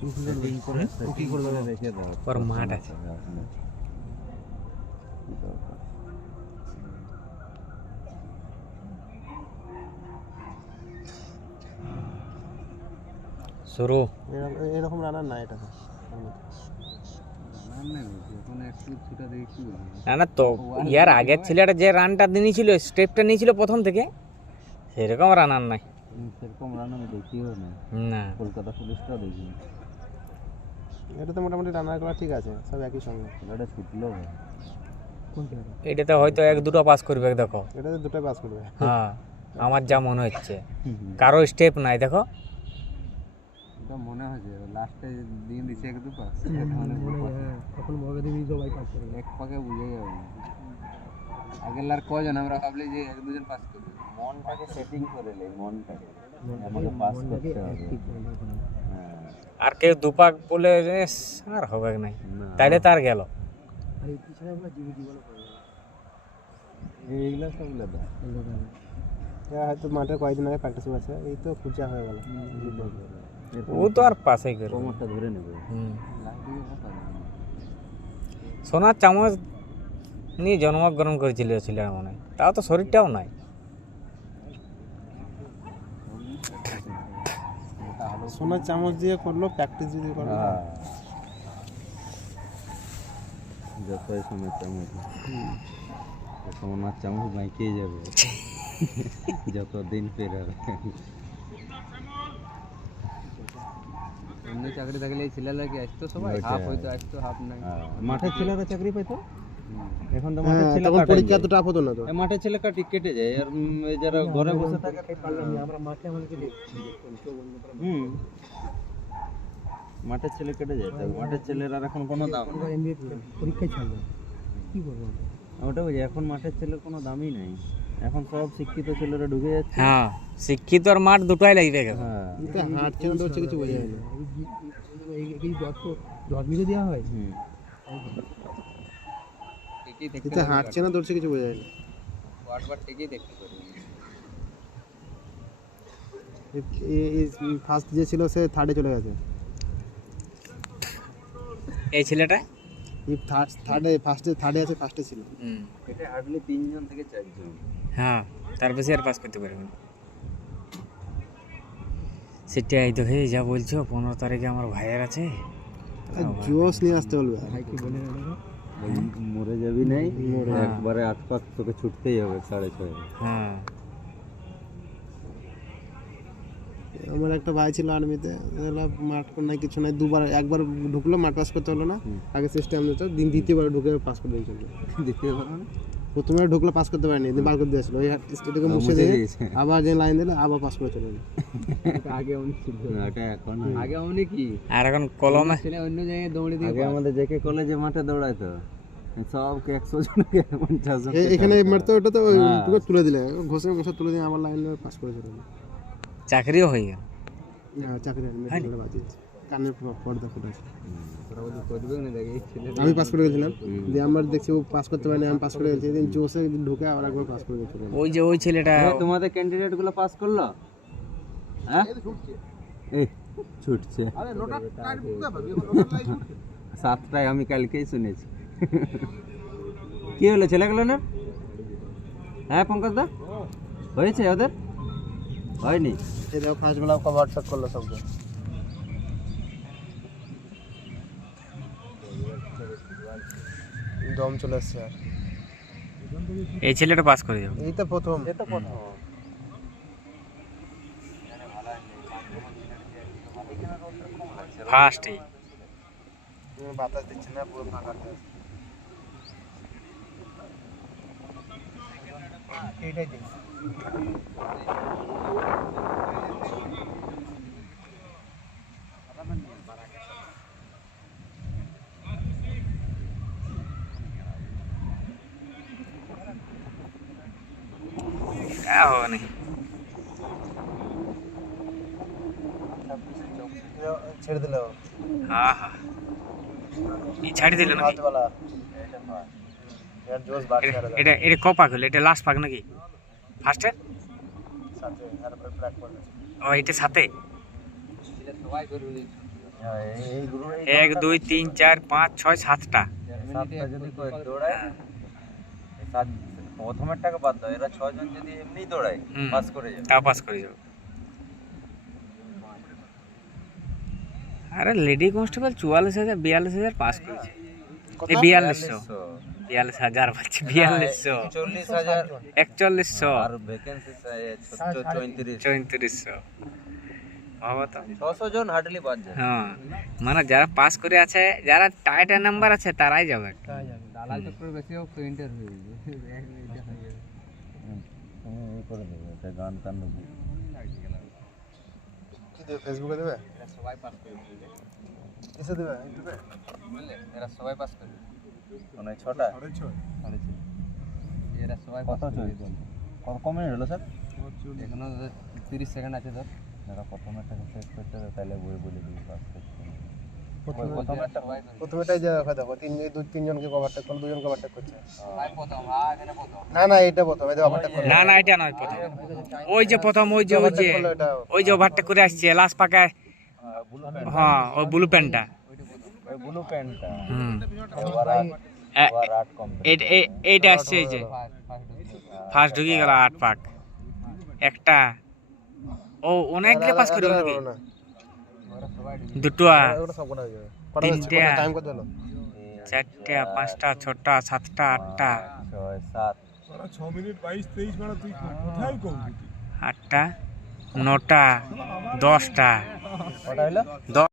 কি করবে রেখে দাও, ওর মাঠ আছে। শুরু এরকম রানার না এটা না না তো ইয়ার আগের ছেলেটা যে রানটা নিয়েছিল স্টেপটা নিয়েছিল প্রথম থেকে সেরকম রানার নাই, সেরকম রান আমি দেখিও না, না কলকাতা পুলিশটাও দেখি। এটা তো মোটামুটি রান্নার করা ঠিক আছে, সব একই সঙ্গে। এটা ছুটলো, এটাতে হয়তো এক দুটো পাস করবে, দেখো এটাতে দুটো পাস করবে। হ্যাঁ আমার যা মনে হচ্ছে, কারো স্টেপ নাই দেখো, এটা মনে হচ্ছে লাস্টে দিন দিছে এক দু পাস, তখন মগে দিবি সবাই পাস করে এক পাকে বুঝে যাবে। আগের লার কজন আমরা ভাবলি যে এক দুজন পাস করবে, মনটাকে সেটিং করে লে, মনটাকে আমাকে পাস করতে হবে। আর কেউ দুপাক বলে আর হবে নাই, তাইলে তার গেল। আর এই পিছনে আমরা জীবন করে এইগুলা সব লেদা, হয়তো মাঠে কয়েকদিন আগে প্র্যাকটিস করেছে, এই তো পূজা হয়ে গেল। ও তো আর পাশেই করবে, কোমরটা ধরে নেবে। সোনার চামচ নিয়ে জন্মগ্রহণ করেছিল ছেলেরা মনে হয়, তাও তো শরীরটাও নাই। সোনার চামচ দিয়ে করলো, প্র্যাকটিস যদি করলো, যতই সোনার চামচ, সোনার চামচ মাইকে যাবে যত দিন পেরাবে। অন্য চাকরি থাকলে এই ছেলেরা কি আসতো, সবাই হাফ হইতো, আসতো হাফ নাই। মাঠের ছেলেরা চাকরি পাইতো, এখন তো মাঠের ছেলে পরীক্ষা তো টাফ হতো না, তো মাঠের ছেলে কাটি কেটে যায়, আর যারা ঘরে বসে থাকে আমরা মাঠে আমাদেরকে দেখছি মাঠের ছেলে কেটে যায়, তো মাঠের ছেলের আর এখন কোনো দাম নেই, পরীক্ষায় ছাড়বে কি করবো ওটা বুঝি। এখন মাঠের ছেলের কোনো দামই নাই, এখন সব শিক্ষিত ছেলেরা ঢুকে যাচ্ছে। হ্যাঁ শিক্ষিত আর মাঠ দুটোই লাগবে গেল। হ্যাঁ হাঁটছে না, দৌড়ছে, কিছু বোঝা যায় না। এই 10 মিনিট দেওয়া হয়, কিন্তু হাঁটছে না, দৌড়ছে, কিছু বোঝা যায় না। ফার্স্ট যে ছিল সে থার্ডে চলে গেছে। এই ছেলেটা থার্ডে আছে, ফার্স্টে ছিল। এটা হার্ডলি 3 জন থেকে 4 জন। হ্যাঁ তার বেশি আর পাস করতে পারবে না। সেটাই তো, হে যা বলছো 15 তারিখে আমার ভাইয়ের আছে, জোশ নিয়ে আসতে বলবে। মরে যাবি নাই, একবারে 8 পাক তোকে ছুটতেই হবে 6:30। হ্যাঁ আমার একটা ভাই ছিল আর্মিতে, মাঠ নাই কিছু নাই, একবার ঢুকলো মাঠ পাস করতে হলো না, আগে সিস্টেম দিত, দ্বিতীয়বার ঢুকে পাস করে দিয়েছিল। দ্বিতীয়বার মানে প্রথমে ঢুকলো পাস করতে পারেনি, বার করে দিয়েছিল, ওই স্টেটকে মুছে দিয়ে আবার যে লাইন দিলে আবার পাস করে চলে গেল। আগে অনেক ছিল না, এটা এখন আগে অনেক কি, আর এখন কলমে ছেলে অন্য জায়গায় দৌড়ে দিয়ে। আগে আমাদের জেকে কলেজে মাঠে দৌড়াইতো, সবকে 100 জনকে 50 জন এখানে মারতো, ওটা তো তুলে দিলে ঘষে মশা তুলে দিয়ে আমার লাইনে পাস করে চলে গেল। চাকরিও হয়ে গেল। চাকরি কানের পর্দা ফুটে, আমি পাস করে গেছিলাম, দিয়ে আমার দেখছি ও পাস করতে পারেনি, আমি পাস করে গেছি, জোসে ঢুকে আবার একবার পাস করে গেছিল। ওই যে ওই ছেলেটা, তোমাদের ক্যান্ডিডেট গুলো পাস করলো, হ্যাঁ ছুটছে 7টায়, আমি কালকেই শুনেছি। কি হলো ছেলেগুলো না? হ্যাঁ পঙ্কজ দা, হয়েছে ওদের? হয়নি, এটা ফার্স্ট বেলা কভার চেক করলো সবকে। দম চলে আসছে। আর এই ছেলেটা পাস করে যাবে, এই তো প্রথম, ফার্স্টই বাতাস দিচ্ছে না, পুরো ফাঁকা। এইটাই দেখ, क्या होगा नहीं। ছেড়ে দিলো। हाँ हाँ ये ছাড়ি দিল নাকি? এটা এটা ক পাক হলো? এটা লাস্ট পাক নাকি ফার্স্টের? ও এটা সাথে এই গ্রুপ 1 2 3 4 5 6 7টা। 7টা যদি দৌড়ায় সাত প্রথমের টাকা বাদ দাও, এরা 6 জন যদি এমনি দৌড়ায় হুম। পাস করে যাবে। তা পাস করে যাবে। আরে লেডি কনস্টেবল 44,000 42,000 পাস করেছে। এই 4200 42,000 বলছি 4200 40,000 4100 আর ভ্যাকেন্সি 3400 ভাবো তো। 600 জন হার্ডলি বাদ যায়। হ্যাঁ মানে যারা পাস করে আছে, যারা টাইটের নাম্বার আছে তারাই যাবে। দালাল চক্র বেশি হোক তো ইন্টারভিউ তুমি এই করে দেবে, এটা গান টান দেবে। কি দেবে, ফেসবুকে দেবে? সবাই পাস করে কিসে দেবে? ইউটিউবে? বুঝলে এরা সবাই পাস করে মানে 6টা এরা সবাই কত চলছে? কত কমে হলো স্যার? এখনো 30 সেকেন্ড আছে ধর। যারা প্রথমের টাকা শেষ করতে হবে তাহলে বই বলে দিবি পাস করতে। প্রথমেরটা সবাই প্রথমেটাই যে দেখো তিনজনকে ওভারটেক করলো, দুজনকে ওভারটেক করছে। সবাই প্রথম এখানে প্রথম না এটা প্রথম, এটা ওভারটেক করলো। না এটা নয় প্রথম। ওই যে প্রথম ওই যে ওই যে ওভারটেক করে আসছে লাস্ট পাকায়। হ্যাঁ ওই ব্লু প্যান্টটা। ওই ব্লু প্যান্টটা হুম ওভার 8 কম। এইটা আসছে এই যে ফার্স্ট ঢুকে গেল 8 পাক একটা। ও অনেকগুলো পাস করে নাকি? দুটো ওটা সব কটা হয়ে যাবে। তিনটা টাইম কত হলো? 4টা 5টা 6টা 7টা 8টা 6 7 6 মিনিট 22 23 মানে তুই কোথায় কম? 8টা 9টা 10টা কটা হলো? 10